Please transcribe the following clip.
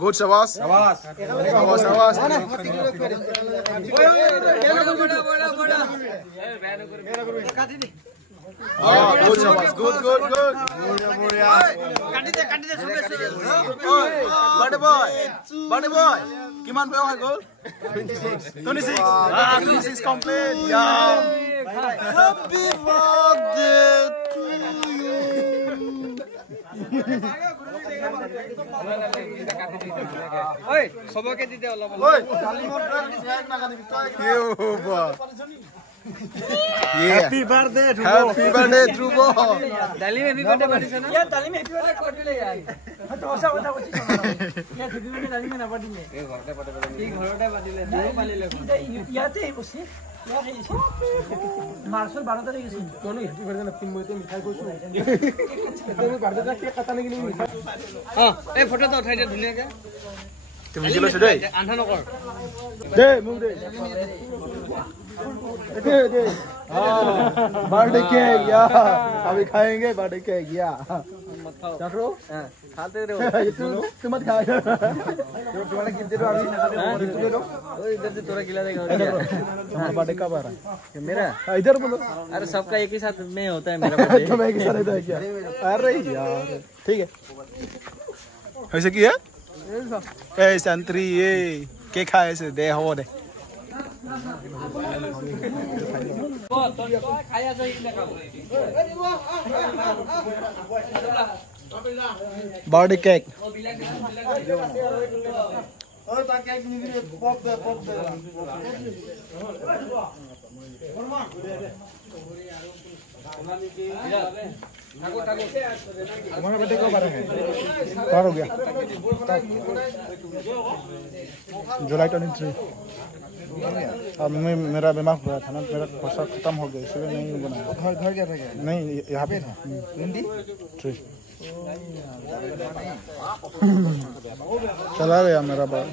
Good Shabas. Good. Buddy boy. Kiman pe hoy goal? 26. 26 complete. Yeah. Happy birthday to you. Oi, সবকে দিতে অলপ। Oi, ডালিমত flag লাগানি কি বাবা। Happy birthday ধ্রুব। ডালিম হ্যাপি বার্থডে পাঠিছে না? ইয়া ডালিম হ্যাপি বার্থডে করলে যাই। তো ওসা কথা বলছি না। ইয়া হ্যাপি বার্থডে ডালিম না পাঠিলে। এই ঘরটা পাঠিলে। ঠিক ঘরটা পাঠিলে। দুটো পালিলে। ইয়াতে বসে। মার্শাল 12 তারিখ গেছি। কোন হ্যাপি বার্থডে না তিনমতে মিঠাই কইছো। তুমি বার্থডে কে কাটা লাগি মিঠাই। হ্যাঁ, এই ফটোটা উঠাই দে ধুনিয়াকে। তুমি জিলো ছে দেই। আন্ধা নকৰ। দে মুখ দে। दे बर्थडे केक या अभी खाएंगे बर्थडे केक या चलो खाते रहो तू मत खा जो तुम्हारा गिनते रहो अभी तू ले लो इधर से थोड़ा खिला देगा हमारा बर्थडे कब आ रहा है मेरा इधर बोलो अरे सबका एक ही साथ में होता है मेरा बर्थडे तो मैं एक साथ रहता है क्या अरे यार ठीक है ऐसे की है ए संतरी ये केक खाए ऐसे दे हो दे बर्थडे केक और केक पॉप दे हमारा बर्थडे कब आ रहा है कब हो गया जुलाई 23 अब मैं मेरा बीमार हुआ था ना मेरा पैसा खत्म हो गया इसलिए नहीं बनाया घर क्या था नहीं यहाँ पे था चला गया मेरा बाप